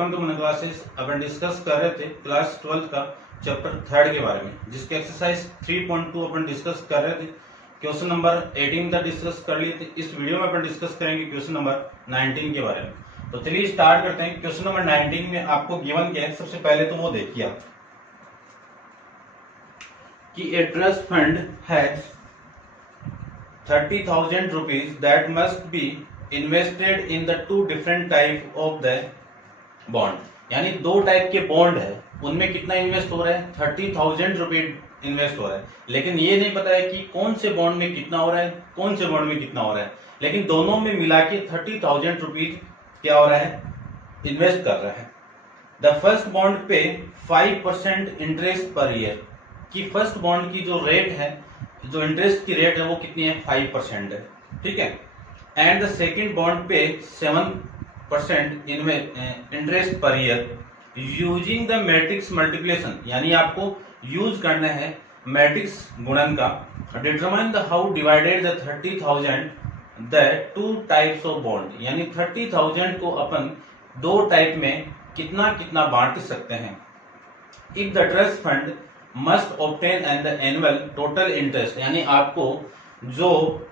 Welcome to my classes. अपन discuss कर रहे थे क्लास 12 का चैप्टर 3 के बारे में, जिसके एक्सरसाइज 3.2 अपन डिस्कस कर रहे थे। क्वेश्चन नंबर 18 तक डिस्कस कर लिए थे। इस वीडियो में अपन डिस्कस करेंगे क्वेश्चन नंबर 19 के बारे में। तो चलिए स्टार्ट करते हैं। क्वेश्चन नंबर 19 में आपको गिवन क्या है, सबसे पहले तो वो देखिए आप कि a trust fund has 30,000 rupees that must be invested in the two different type of the bond। यानी दो टाइप के बॉन्ड है, उनमें कितना इन्वेस्ट हो रहा है, 30,000 रुपीज इन्वेस्ट हो रहा है। लेकिन ये नहीं पता है कि कौन से बॉन्ड में कितना हो रहा है, कौन से बॉन्ड में कितना हो रहा है। लेकिन दोनों में मिला के 30,000 रुपीज क्या हो रहा है, इन्वेस्ट कर रहा है। द फर्स्ट बॉन्ड पे 5% इंटरेस्ट पर ईयर, की फर्स्ट बॉन्ड की जो रेट है, जो इंटरेस्ट की रेट है वो कितनी है, 5% है, ठीक है। एंड द सेकेंड बॉन्ड पे 7% interest per year using the matrix multiplication, यानी आपको यूज करना है मैट्रिक्स गुणन का। Determine the how divided the 30,000 the two types of bond, यानी 30,000 को अपन दो टाइप में कितना कितना बांट सकते हैं। If the trust fund must obtain and the annual total interest, यानी आपको जो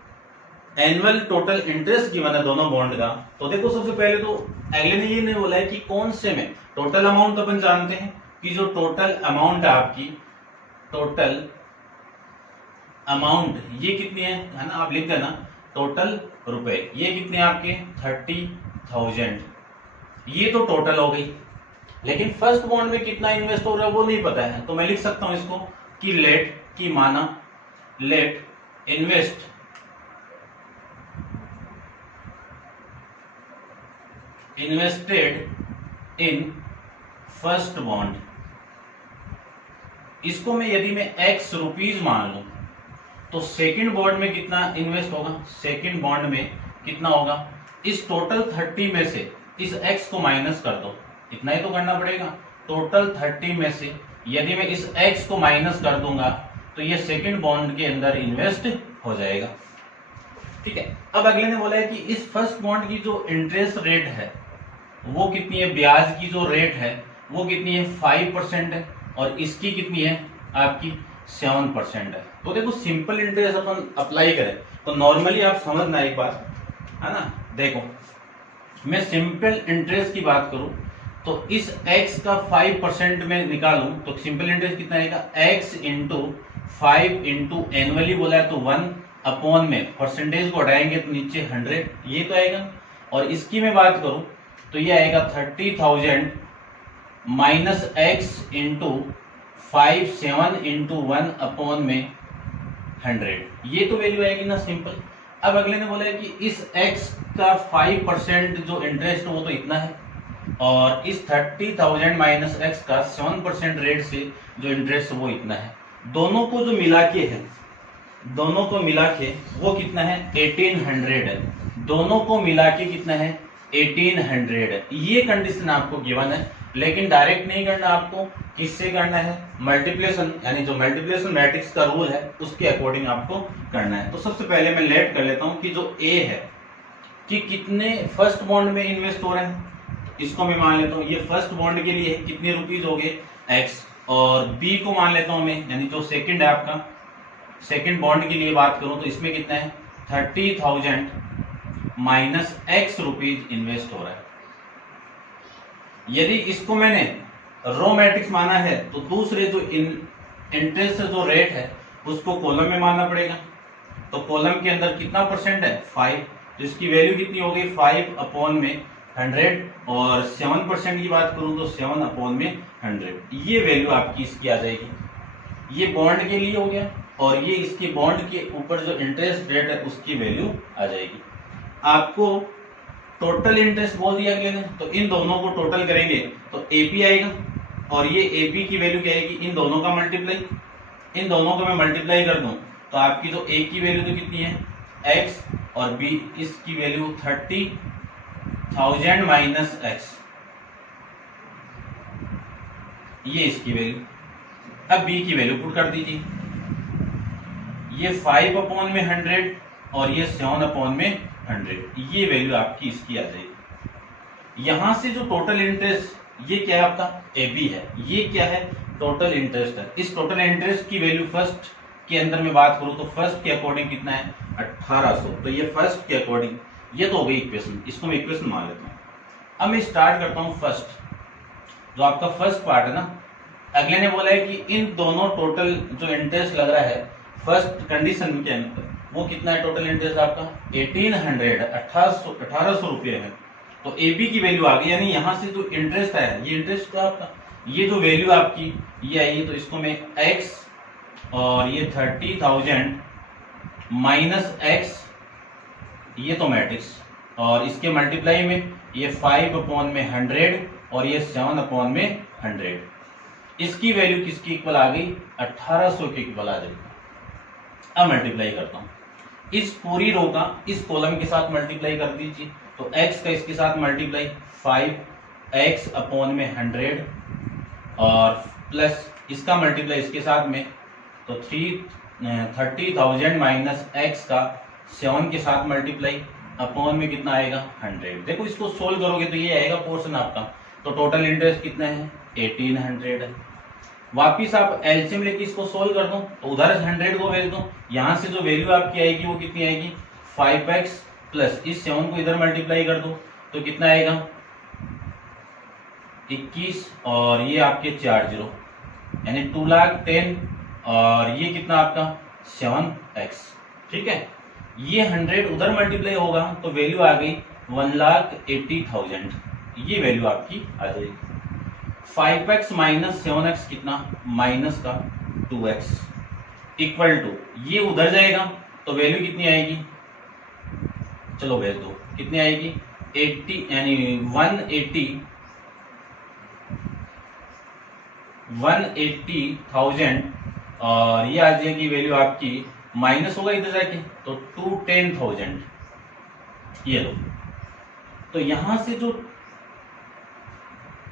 एनुअल टोटल इंटरेस्ट गिवन है दोनों बॉन्ड का। तो देखो सबसे पहले तो अगले ने ये नहीं बोला है कि कौन से में। टोटल अमाउंट तो अपन जानते हैं कि जो टोटल अमाउंट है आपकी, टोटल अमाउंट ये कितनी है ना, आप लिख देना टोटल रुपए, ये कितने आपके 30,000, ये तो टोटल हो गई। लेकिन फर्स्ट बॉन्ड में कितना इन्वेस्ट हो रहा है वो नहीं पता है, तो मैं लिख सकता हूं इसको कि लेट की माना let invest invested in first bond. इसको मैं यदि मैं x रुपीज मान लूं तो सेकंड बॉन्ड में कितना इन्वेस्ट होगा, सेकंड बॉन्ड में कितना होगा, इस टोटल 30 में से इस x को माइनस कर दो, इतना ही तो करना पड़ेगा। टोटल 30 में से यदि मैं इस x को माइनस कर दूंगा तो ये सेकंड बॉन्ड के अंदर इन्वेस्ट हो जाएगा, ठीक है। अब अगले ने बोला है कि इस फर्स्ट बॉन्ड की जो इंटरेस्ट रेट है वो कितनी है, ब्याज की जो रेट है वो कितनी है, 5% है, और इसकी कितनी है आपकी 7% है। तो देखो सिंपल इंटरेस्ट अपन अप्लाई करें तो नॉर्मली आप समझना एक बात है ना। देखो मैं सिंपल इंटरेस्ट की बात करूं तो इस x का 5% में निकालूं तो सिंपल इंटरेस्ट कितना आएगा, x इंटू 5 इंटू एनुअली बोला है तो 1 अपॉन में परसेंटेज को हटाएंगे तो नीचे 100, ये तो आएगा। और इसकी मैं बात करूं तो ये आएगा 30,000 minus x into 5 7 into 1 upon में 100, ये तो वैल्यू आएगी ना सिंपल। अब अगले ने बोला है कि इस x का 5% जो इंटरेस्ट वो तो इतना है, और इस 30,000 माइनस x का 7% रेट से जो इंटरेस्ट वो इतना है। दोनों को जो मिला के है, दोनों को मिला के वो कितना है, 1800 है। दोनों को मिला के कितना है, 1800 है। ये कंडीशन आपको गिवन है, लेकिन डायरेक्ट नहीं करना, आपको किससे करना है, मल्टीप्लिकेशन, यानी जो मल्टीप्लिकेशन मैट्रिक्स का रूल है उसके अकॉर्डिंग आपको करना है। तो सबसे पहले मैं लेट कर लेता हूं कि जो A है कि कितने फर्स्ट बॉन्ड में इन्वेस्ट हो रहे हैं, इसको मैं मान लेता हूँ ये फर्स्ट बॉन्ड के लिए कितने रुपीज हो गए x, और B को मान लेता हूं मैं, यानी जो सेकंड है आपका, सेकंड बॉन्ड के लिए बात करूं तो इसमें कितना है 30,000 माइनस x रुपीज इन्वेस्ट हो रहा है। यदि इसको मैंने रो मैट्रिक्स माना है तो दूसरे जो इंटरेस्ट जो रेट है उसको कॉलम में मानना पड़ेगा। तो कॉलम के अंदर कितना परसेंट है, 5, तो इसकी वैल्यू कितनी हो गई, 5 अपॉन में 100, और 7% की बात करूं तो 7 अपॉन में 100, ये वैल्यू आपकी इसकी आ जाएगी। ये बॉन्ड के लिए हो गया, और ये इसके बॉन्ड के ऊपर जो इंटरेस्ट रेट है उसकी वैल्यू आ जाएगी। आपको टोटल इंटरेस्ट बोल दिया अगले ने, तो इन दोनों को टोटल करेंगे तो AP आएगा, और ये AP की वैल्यू क्या आएगी, इन दोनों का मल्टीप्लाई, इन दोनों को मैं मल्टीप्लाई कर दूं तो आपकी जो A की वैल्यू तो कितनी है x, और B इसकी वैल्यू 30,000 माइनस x, ये इसकी वैल्यू। अब B की वैल्यू पुट कर दीजिए, ये 5 अपॉन में 100 और ये 7 अपॉन में 100, ये वैल्यू आपकी इसकी आ जाएगी। यहां से जो टोटल इंटरेस्ट, ये क्या है आपका AB है, ये क्या है टोटल इंटरेस्ट है। इस टोटल इंटरेस्ट की वैल्यू फर्स्ट के अंदर में बात करूं तो फर्स्ट के अकॉर्डिंग कितना है 1800, तो ये फर्स्ट के अकॉर्डिंग, ये तो हो गई इक्वेशन, इसको मैं इक्वेशन मान लेता हूं। अब मैं स्टार्ट करता हूं फर्स्ट, जो आपका फर्स्ट पार्ट है ना, अगले ने बोला है कि इन दोनों टोटल जो इंटरेस्ट लग रहा है फर्स्ट कंडीशन में क्या है, वो कितना है टोटल इंटरेस्ट आपका 1800, 1800 रुपये है। तो AB की वैल्यू आ गई, यानी यहां से जो इंटरेस्ट आया, ये इंटरेस्ट था आपका, ये जो वैल्यू आपकी ये आई, तो इसको मैं x और ये 30,000 माइनस x, ये तो मैट्रिक्स, और इसके मल्टीप्लाई में ये 5/100 और ये 7/100, इसकी वैल्यू किसकी इक्वल आ गई 1800 के इक्वल आ जाएगी। अब मल्टीप्लाई करता हूं, इस पूरी रो का इस कॉलम के साथ मल्टीप्लाई कर दीजिए, तो x का इसके साथ मल्टीप्लाई 5x/100 और प्लस इसका मल्टीप्लाई इसके साथ में, तो 30,000 माइनस x का 7 के साथ मल्टीप्लाई अपॉन में कितना आएगा 100। देखो इसको सोल्व करोगे तो ये आएगा पोर्शन आपका, तो टोटल इंटरेस्ट कितना है 1800 है। वापिस आप एलसीएम लेके इसको सोल्व कर दो, तो उधर 100 को भेज दो, यहां से जो वैल्यू आपकी आएगी वो कितनी आएगी 5x प्लस इस 7 को इधर मल्टीप्लाई कर दो, तो कितना आएगा 21 और ये आपके 4 0, यानी 2,10,000 और ये कितना आपका 7x। ठीक है, ये 100 उधर मल्टीप्लाई होगा तो वैल्यू आ गई 1,80,000, ये वैल्यू आपकी आ जाएगी। 5x माइनस 7x कितना माइनस का 2x इक्वल टू, ये उधर जाएगा तो वैल्यू कितनी आएगी, चलो भेज दो, कितनी आएगी 80, यानी 180,000 और ये आ जाएगी वैल्यू आपकी, माइनस होगा इधर जाके तो 210,000, ये लो। तो यहां से जो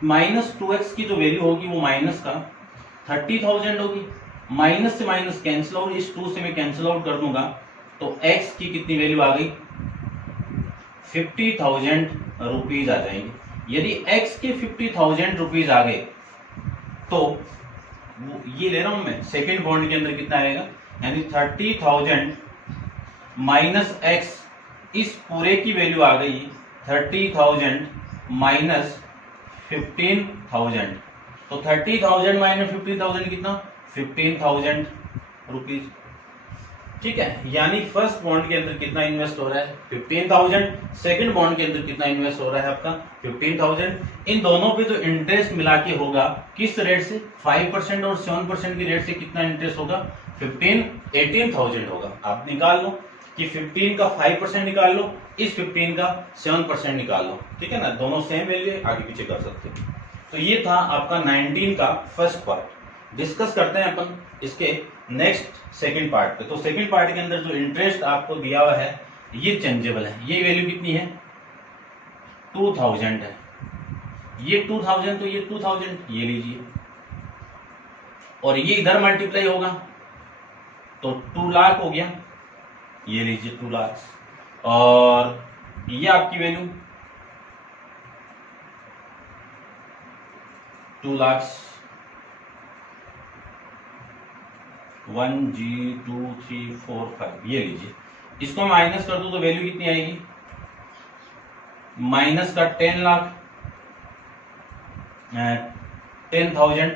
-2x की जो वैल्यू होगी वो माइनस का 30,000 होगी, माइनस से माइनस कैंसिल आउट, इस 2 से मैं कैंसिल आउट कर दूंगा, तो x की कितनी वैल्यू आ गई 50,000 रुपीज आ जाएंगे। यदि x के 50,000 रुपीज आ गए तो ये ले रहा हूं मैं, सेकेंड बॉन्ड के अंदर कितना आएगा, यानी 30,000 माइनस x, इस पूरे की वैल्यू आ गई 30,000 माइनस 15,000, तो 30,000 माइनस 15,000 कितना 15,000 रुपीज। ठीक है, यानी फर्स्ट बॉन्ड के अंदर कितना इन्वेस्ट हो रहा है 15,000, सेकंड बॉन्ड के अंदर कितना इन्वेस्ट हो रहा है आपका 15,000। इन दोनों पे जो इंटरेस्ट मिला के होगा किस रेट से 5% और 7% की रेट से कितना इंटरेस्ट होगा 18,000 होगा। आप निकाल लो कि 15 का 5% निकाल लो, इस 15 का 7% निकाल लो, ठीक है ना, दोनों सेम वैल्यू है, आगे पीछे कर सकते हैं। तो ये था आपका 19 का फर्स्ट पार्ट। डिस्कस करते हैं अपन इसके नेक्स्ट सेकंड पार्ट पे। तो सेकंड पार्ट के अंदर जो इंटरेस्ट आपको दिया हुआ है ये चेंजेबल है, ये वैल्यू कितनी है 2000 है, ये 2000 तो ये 2000 ये लीजिए, और ये इधर मल्टीप्लाई होगा तो 2 लाख हो गया, ये लीजिए 2 लाख, और ये आपकी वैल्यू 2 लाख 1 G 2 3 4 5, ये लीजिए। इसको माइनस कर दो तो वैल्यू कितनी आएगी माइनस का 10 लाख 10,000,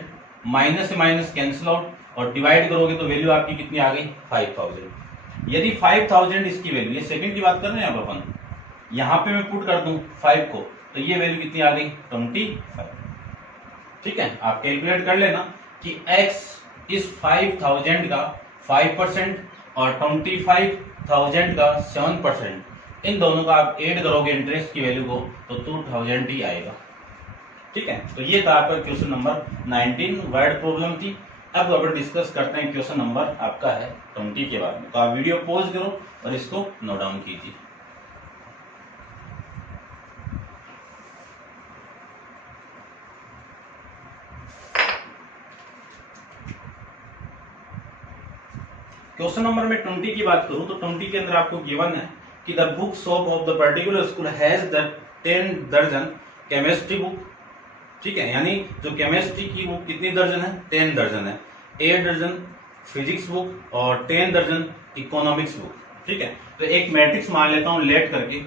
माइनस से माइनस कैंसिल आउट और डिवाइड करोगे तो वैल्यू आपकी कितनी आ गई 5,000। यदि 5,000 इसकी वैल्यू, ये सेकंड की बात कर रहे हैं अब अपन, यहां पे मैं पुट कर दूं 5 को तो ये वैल्यू कितनी आ गई 25। ठीक है, आप कैलकुलेट कर लेना कि x इस 5,000 का 5% और 25,000 का 7%, इन दोनों का आप ऐड करोगे इंटरेस्ट की वैल्यू को तो 2,000 ही आएगा। ठीक है, तो ये था आपका क्वेश्चन नंबर 19 वर्ड प्रॉब्लम थी। अब अपन डिस्कस करते हैं क्वेश्चन नंबर आपका है 20 के बारे में। तो आप वीडियो पॉज करो और इसको नोट डाउन कीजिए। क्वेश्चन नंबर में 20 की बात करूं तो 20 के अंदर आपको गिवन है कि the book shop of the particular school has the 10 दर्जन केमिस्ट्री बुक, ठीक है, यानी जो केमिस्ट्री की बुक कितनी दर्जन है, 10 दर्जन है, 8 दर्जन फिजिक्स बुक और 10 दर्जन इकोनॉमिक्स बुक, ठीक है। तो एक मैट्रिक्स मान लेता हूं लेट करके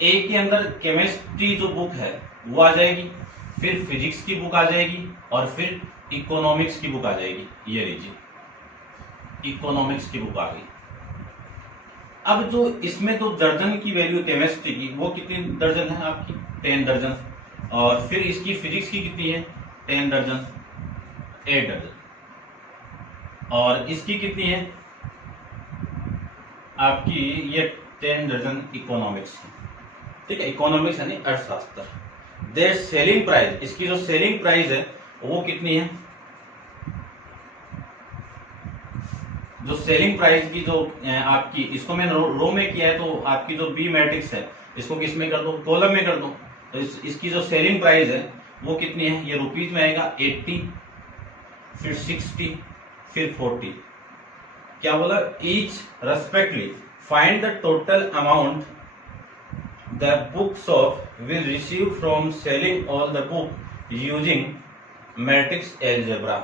ए के अंदर केमिस्ट्री जो बुक है वो आ जाएगी, फिर फिजिक्स की बुक आ जाएगी और फिर इकोनॉमिक्स की बुक आ जाएगी। ये लीजिए इकोनॉमिक्स की बुक आ गई। अब जो इसमें तो दर्जन की वैल्यू केमिस्ट्री की वो कितनी दर्जन है आपकी, 10 दर्जन, और फिर इसकी फिजिक्स की कितनी है, 10 दर्जन, 8 दर्जन, और इसकी कितनी है आपकी ये 10 दर्जन इकोनॉमिक्स, ठीक है। इकोनॉमिक्स यानी अर्थशास्त्र। देयर सेलिंग प्राइस, इसकी जो सेलिंग प्राइस है वो कितनी है, जो सेलिंग प्राइस की जो आपकी, इसको मैं रो में किया है तो आपकी जो बी मैट्रिक्स है इसको किस में कर दो, कॉलम में कर दो। तो इसकी जो सेलिंग प्राइस है वो कितनी है, ये रुपीज में आएगा 80, फिर 60, फिर 40। क्या बोला, each respectively find the total amount the book shop will receive from selling all the book using matrix algebra,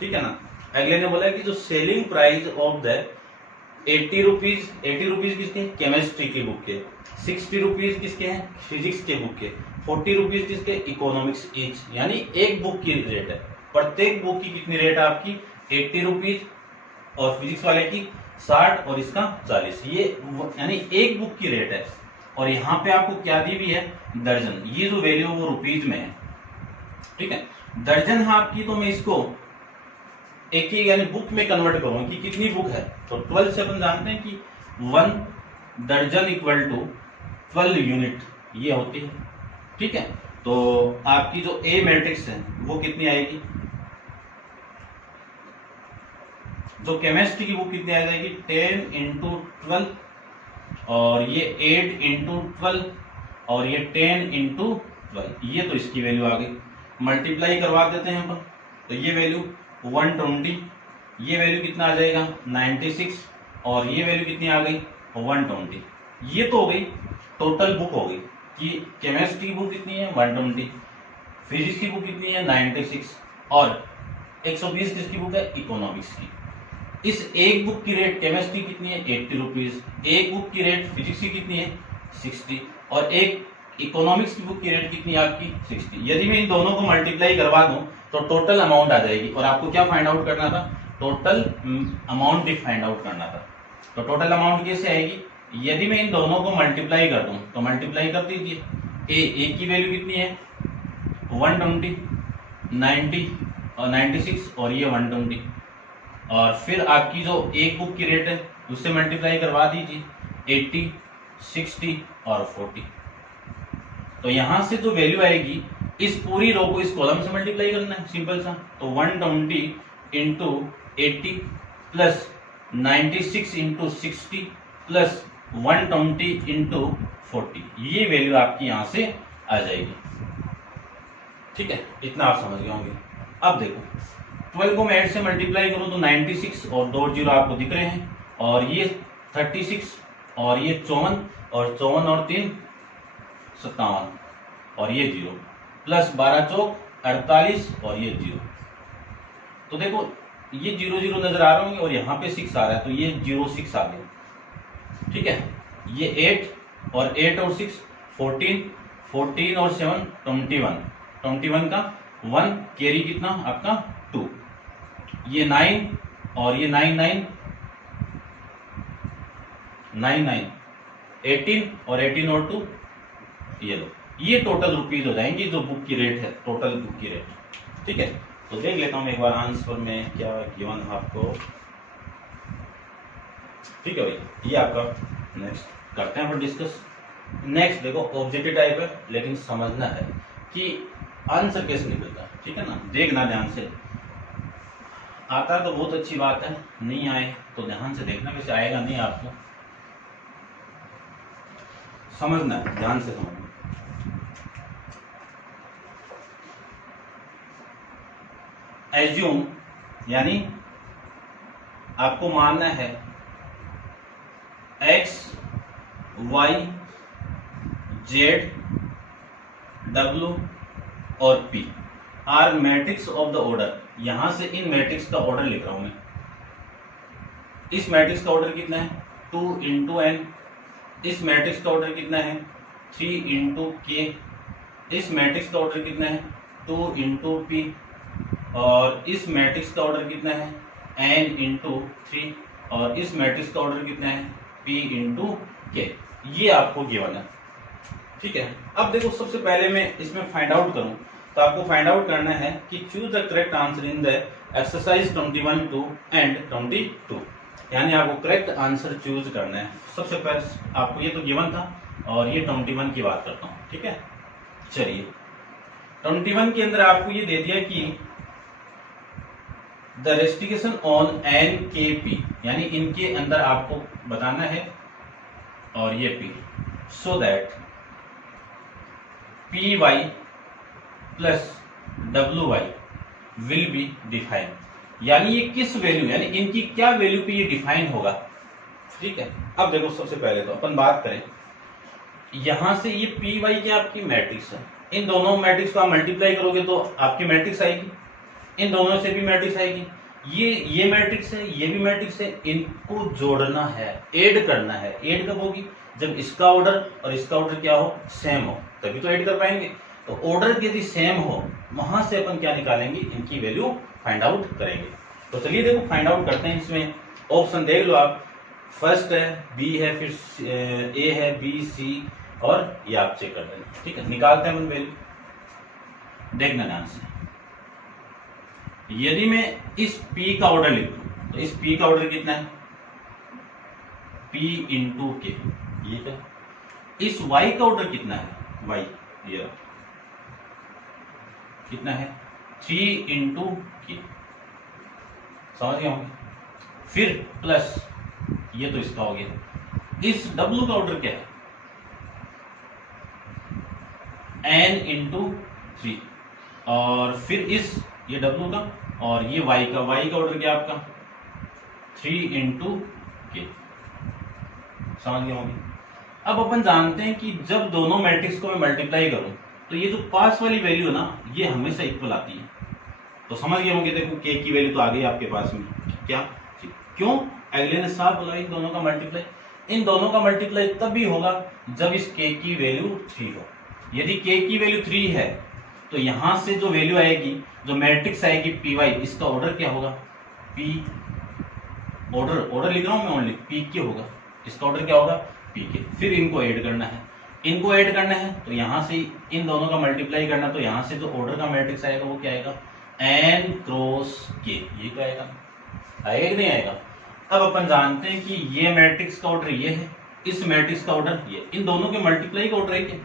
ठीक है ना। अगले ने बोला कि जो selling price of the 80 rupees किसके, केमिस्ट्री की बुक के, 60 रुपीज किसके हैं, फिजिक्स के बुक के, 40 रुपीज किसके, इकोनॉमिक्स ईच, यानी एक बुक की रेट है, प्रत्येक बुक की कितनी रेट है आपकी, 80 रुपीज, और फिजिक्स वाले की 60 और इसका 40, ये यानी एक बुक की रेट है। और यहाँ पे आपको क्या दी हुई है, दर्जन, ये जो वैल्यू वो रुपीज में है, ठीक है। दर्जन है आपकी, तो मैं इसको एक ही यानी बुक में कन्वर्ट करूंगा कि कितनी बुक है, तो 12 से अपन जानते हैं कि 1 दर्जन इक्वल टू 12 यूनिट ये होती है, ठीक है। तो आपकी जो ए मैट्रिक्स है वो कितनी आएगी, जो केमिस्ट्री की बुक कितनी आ जाएगी, 10 इंटू 12, और ये 8 इंटू 12, और ये 10 इंटू 12, ये तो इसकी वैल्यू आ गई। मल्टीप्लाई करवा देते हैं अपन, तो ये वैल्यू 120, ये वैल्यू कितना आ जाएगा 96, और ये वैल्यू कितनी आ गई 120। ये तो हो गई टोटल बुक हो गई कि केमिस्ट्री की बुक कितनी है 120, फिजिक्स की बुक कितनी है 96, और 120 किसकी बुक है, इकोनॉमिक्स की। इस एक बुक की रेट केमिस्ट्री कितनी है 80 रुपीज, एक बुक की रेट फिजिक्स की कितनी है 60, और एक इकोनॉमिक्स की बुक की रेट कितनी है आपकी 60। यदि मैं इन दोनों को मल्टीप्लाई करवा दूं तो टोटल अमाउंट आ जाएगी, और आपको क्या फाइंड आउट करना था, टोटल अमाउंट ही फाइंड आउट करना था। तो टोटल अमाउंट कैसे आएगी, यदि मैं इन दोनों को मल्टीप्लाई कर दूं तो मल्टीप्लाई कर दीजिए। ए की वैल्यू कितनी है 120, 90 और 96, और ये 120, और फिर आपकी जो एक बुक की रेट है उससे मल्टीप्लाई करवा दीजिए 80, 60 और 40। तो यहां से जो वैल्यू आएगी इस पूरी रो को इस कॉलम से मल्टीप्लाई करना है, सिंपल सा। तो 120 into 80 plus 96 into 60 plus 120 into 40, ये वैल्यू आपकी यहां से आ जाएगी, ठीक है। इतना आप समझ गए होंगे। अब देखो 12 को मैं 8 से मल्टीप्लाई करूं तो 96 और 2 जीरो आपको दिख रहे हैं, और ये 36 और ये 54 और 54 और 3 57 और ये 0 प्लस 12 चौक 48 और ये 0। तो देखो ये 0 0 नजर आ रहे होंगे और यहाँ पे 6 आ रहा है, तो ये 0 6 आ गया, ठीक है। ये 8 और 8 और 6 14, 14 और 7 21, 21 का 1 कैरी कितना आपका 2, ये 9 और ये 9 9 9 9 18 और 18 और 2, ये लो, ये टोटल रुपीज हो जाएंगी जो बुक की रेट है, टोटल बुक की रेट, ठीक है। तो देख लेता हूं एक बार आंसर में क्या गिवन है आपको, ठीक है भाई। ये आपका नेक्स्ट करते हैं डिस्कस। नेक्स्ट देखो ऑब्जेक्टिव टाइप है, लेकिन समझना है कि आंसर कैसे निकलता है, ठीक है ना। देखना ध्यान से, आता है तो बहुत अच्छी बात है, नहीं आए तो ध्यान से देखना, वैसे आएगा नहीं आपको, समझना है, ध्यान से समझना। एज्यूम यानी आपको मानना है x, y, जेड, डब्ल्यू और P R matrix of the order. यहां से इन मैट्रिक्स का ऑर्डर लिख रहा हूं मैं। इस मैट्रिक्स का ऑर्डर कितना है 2 इंटू एन, इस मैट्रिक्स का ऑर्डर कितना है 3 इंटू के, इस मैट्रिक्स का ऑर्डर कितना है 2 इंटू पी, और इस मैट्रिक्स का ऑर्डर कितना है एन इंटू 3, और इस मैट्रिक्स का ऑर्डर कितना है पी इंटू के। ये आपको गिवन है, ठीक है। अब देखो सबसे पहले मैं इसमें फाइंड आउट करूं तो आपको फाइंड आउट करना है कि choose the correct answer in the exercise 21 and 22, यानी आपको करेक्ट आंसर चूज करना है। सबसे पहले आपको ये तो गिवन था और ये 21 की बात करता हूँ, ठीक है। चलिए 21 के अंदर आपको ये दे दिया कि the restriction on n k p, यानी इनके अंदर आपको बताना है और ये p, so that p y plus डब्ल्यू वाई विल बी डिफाइन, यानी ये किस वैल्यू, यानी इनकी क्या वैल्यू पे ये डिफाइन होगा, ठीक है। अब देखो सबसे पहले तो अपन बात करें, यहां से ये पी वाई क्या आपकी मैट्रिक्स है, इन दोनों मैट्रिक्स को आप मल्टीप्लाई करोगे तो आपकी मैट्रिक्स आएगी, इन दोनों से भी मैट्रिक्स आएगी। ये मैट्रिक्स है, ये भी मैट्रिक्स है, इनको जोड़ना है, ऐड करना है। ऐड कब होगी, जब इसका ऑर्डर और इसका ऑर्डर क्या हो, सेम हो, तभी तो ऐड कर पाएंगे। तो ऑर्डर यदि सेम हो, वहां से अपन क्या निकालेंगे, इनकी वैल्यू फाइंड आउट करेंगे। तो चलिए देखो फाइंड आउट करते हैं। इसमें ऑप्शन देख लो आप, फर्स्ट है, बी है, फिर ए है, बी, सी, और ये आप चेक कर देंगे, ठीक है। निकालते हैं अपन वैल्यू, देखना ध्यान से। यदि मैं इस P का ऑर्डर लिखूं तो इस P का ऑर्डर कितना है P इंटू के, ये क्या। इस Y का ऑर्डर कितना है Y, ये कितना है 3 इंटू के, समझ गए होंगे। फिर प्लस ये तो इसका हो गया। इस W का ऑर्डर क्या है N इंटू 3, और फिर इस ये W का और ये Y का ऑर्डर क्या आपका 3 इंटू के, समझ गए होंगे। अब अपन जानते हैं कि जब दोनों मैट्रिक्स को मैं मल्टीप्लाई करूं तो ये जो पास वाली वैल्यू है ना, ये हमेशा इक्वल आती है। तो समझ गए होंगे, देखो के की वैल्यू तो आ गई आपके पास में, क्या क्यों, अगले ने साफ बोला इन दोनों का मल्टीप्लाई, इन दोनों का मल्टीप्लाई तभी होगा जब इस के की वैल्यू 3 हो। यदि के की वैल्यू 3 है तो यहां से जो वैल्यू आएगी, जो मैट्रिक्स आएगी पी वाई, इसका ऑर्डर क्या होगा पी, ऑर्डर लिख रहा हूं मैं ओनली, पी के होगा, इसका ऑर्डर क्या होगा पी के। फिर इनको ऐड करना है, इनको ऐड करना है तो यहां से इन दोनों का मल्टीप्लाई करना, तो यहां से जो ऑर्डर का मैट्रिक्स आएगा वो क्या आएगा एन क्रॉस के, ये क्या आएगा, आएगा कि नहीं आएगा। अब अपन जानते हैं कि ये मैट्रिक्स का ऑर्डर ये है, इस मैट्रिक्स का ऑर्डर ये, इन दोनों के मल्टीप्लाई का ऑर्डर है क्या।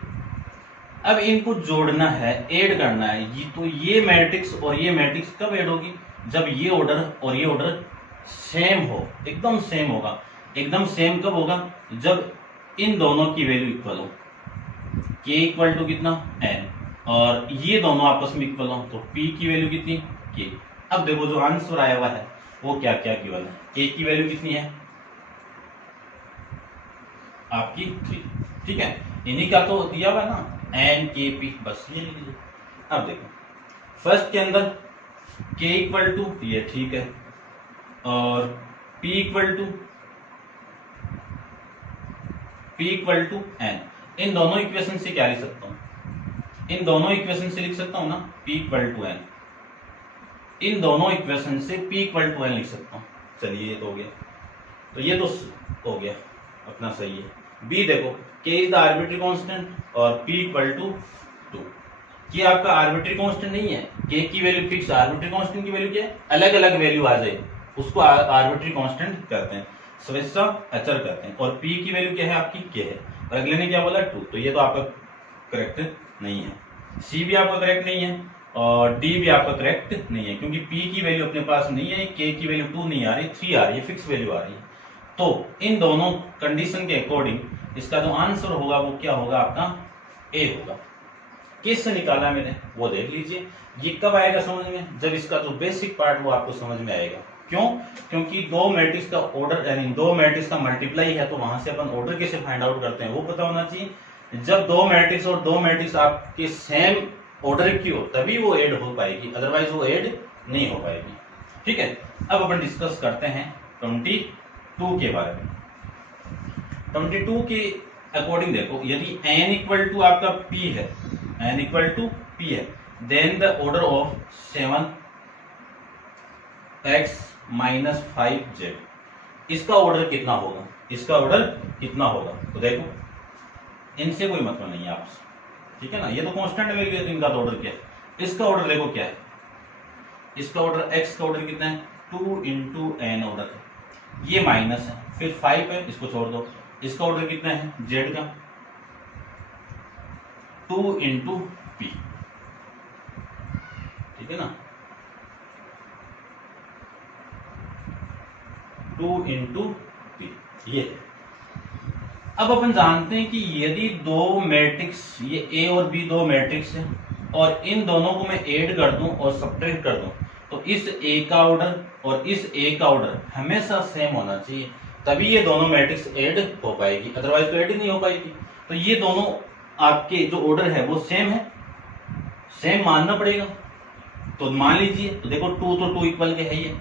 अब इनको जोड़ना है, ऐड करना है, ये तो ये मैट्रिक्स और ये मैट्रिक्स कब ऐड होगी, जब ये ऑर्डर और ये ऑर्डर सेम हो, एकदम सेम होगा। एकदम सेम कब होगा, जब इन दोनों की वैल्यू इक्वल हो, के इक्वल टू कितना एन, और ये दोनों आपस में इक्वल हो, तो पी की वैल्यू कितनी के। अब देखो जो आंसर आया हुआ है वो क्या क्या गिवन है, के की वैल्यू कितनी है आपकी 3, ठीक है। इन्हीं का तो दिया हुआ है ना एन के पी, बस ये लिख लीजिए। अब देखो फर्स्ट के अंदर के इक्वल टू ये, ठीक है, और पी इक्वल टू एन, इन दोनों इक्वेशन से क्या लिख सकता हूं, इन दोनों इक्वेशन से लिख सकता हूं ना P इक्वल टू एन, इन दोनों इक्वेशन से P इक्वल टू एन लिख सकता हूं। चलिए ये तो हो गया, तो ये तो हो गया अपना सही है। बी देखो K is the arbitrary constant और P इक्वल टू 2, ये आपका आर्बिट्री कांस्टेंट नहीं है, K की वैल्यू फिक्स, आर्बिट्री कांस्टेंट की वैल्यू क्या है, अलग अलग वैल्यू आ जाए उसको आर्बिट्री कांस्टेंट कहते हैं, स्वेच्छा अचर कहते हैं। और P की वैल्यू क्या है आपकी K है, और अगले ने क्या बोला 2, तो ये तो आपका करेक्ट नहीं है। C भी आपका करेक्ट नहीं है और D भी आपका करेक्ट नहीं है, क्योंकि P की वैल्यू अपने पास नहीं है, K की वैल्यू 2 नहीं आ रही, 3 आ रही है, फिक्स वैल्यू आ रही है। तो इन दोनों कंडीशन के अकॉर्डिंग इसका जो आंसर होगा वो क्या होगा आपका A होगा। किससे निकाला मैंने वो देख लीजिए। ये कब आएगा समझ में, जब इसका जो बेसिक पार्ट वो आपको समझ में आएगा। क्यों, क्योंकि दो मैट्रिक्स का ऑर्डर यानी दो मैट्रिक्स का मल्टीप्लाई है, तो वहां से अपन ऑर्डर कैसे फाइंड आउट करते हैं वो पता होना चाहिए। जब दो मैट्रिक्स और दो मैट्रिक्स आपके सेम ऑर्डर की हो तभी वो ऐड हो पाएगी, अदरवाइज वो ऐड नहीं हो पाएगी। ठीक है, अब अपन डिस्कस करते हैं 22 के बारे में। 22 के अकॉर्डिंग देखो, यदि n इक्वल टू आपका p है, n इक्वल टू p है, then the order of 7x minus 5z, इसका ऑर्डर कितना होगा, इसका ऑर्डर कितना होगा? तो देखो इनसे कोई मतलब नहीं है आपसे, ठीक है ना, ये तो कांस्टेंट वैल्यू है, इनका तो ऑर्डर क्या है, इसका ऑर्डर देखो क्या है, इसका ऑर्डर x का ऑर्डर कितना है 2 इंटू एन ऑर्डर है, ये माइनस है, फिर 5 है, इसको छोड़ दो, इसका ऑर्डर कितना है z का 2 इंटू पी, ठीक है ना, 2 इंटू पी, ये। अब अपन जानते हैं कि यदि दो मैट्रिक्स, ये ए और बी दो मैट्रिक्स है, और इन दोनों को मैं ऐड कर दूं और सब्ट्रैक्ट कर दूं, तो इस ए का ऑर्डर और इस ए का ऑर्डर हमेशा सेम होना चाहिए, तभी ये दोनों मैट्रिक्स ऐड हो पाएगी, अदरवाइज तो ऐड ही नहीं हो पाएगी। तो ये दोनों आपके जो ऑर्डर है वो सेम है, सेम मानना पड़ेगा। तो मान लीजिए, तो देखो 2 तो 2 इक्वल के है ये,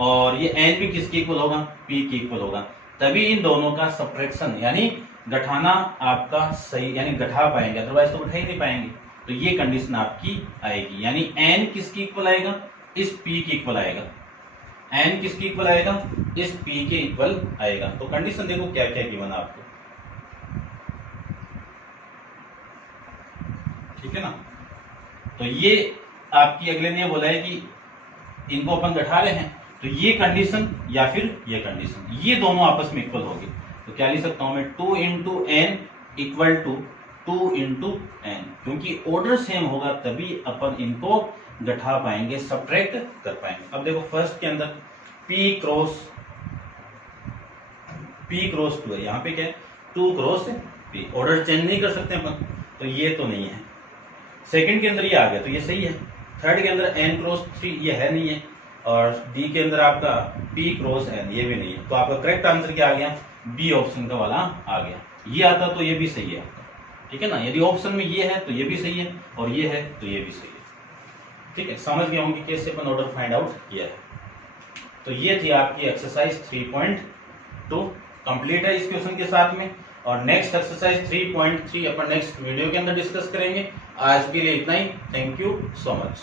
और ये n भी किसके इक्वल होगा, p के इक्वल होगा, तभी इन दोनों का सब्ट्रैक्शन यानी घटाना आपका सही, यानी घटा पाएंगे, अदरवाइज तो घटा ही नहीं पाएंगे। तो ये कंडीशन आपकी आएगी, यानी n किसके इक्वल आएगा, इस p के इक्वल आएगा, n किसके इक्वल आएगा, इस p के इक्वल आएगा। तो कंडीशन देखो क्या क्या गिवन आपको, ठीक है ना। तो ये आपकी अगले ने बोला है कि इनको अपन घटा रहे हैं, तो ये कंडीशन या फिर ये कंडीशन, ये दोनों आपस में इक्वल होगी। तो क्या लिख सकता हूं मैं, 2 into n equal to 2 into n, क्योंकि ऑर्डर सेम होगा तभी अपन इनको घटा पाएंगे, सब्ट्रैक्ट कर पाएंगे। अब देखो फर्स्ट के अंदर p क्रॉस 2 है, यहाँ पे क्या है 2 क्रॉस p, ऑर्डर चेंज नहीं कर सकते अपन, तो ये तो नहीं है। सेकंड के अंदर ये आ गया तो ये सही है। थर्ड के अंदर n क्रॉस 3 ये है नहीं है, और डी के अंदर आपका p क्रॉस n ये भी नहीं है। तो आपका करेक्ट आंसर क्या आ गया, बी ऑप्शन का वाला आ गया। ये आता तो ये भी सही है, ठीक है ना, यदि ऑप्शन में ये है तो ये भी सही है, और ये है तो ये भी सही है। ठीक है, समझ गए होंगे कैसे अपन ऑर्डर फाइंड आउट किया है। तो ये थी आपकी एक्सरसाइज 3.2 कंप्लीट है इस क्वेश्चन के साथ में, और नेक्स्ट एक्सरसाइज 3.3 अपन नेक्स्ट वीडियो के अंदर डिस्कस करेंगे। आज के लिए इतना ही, थैंक यू सो मच।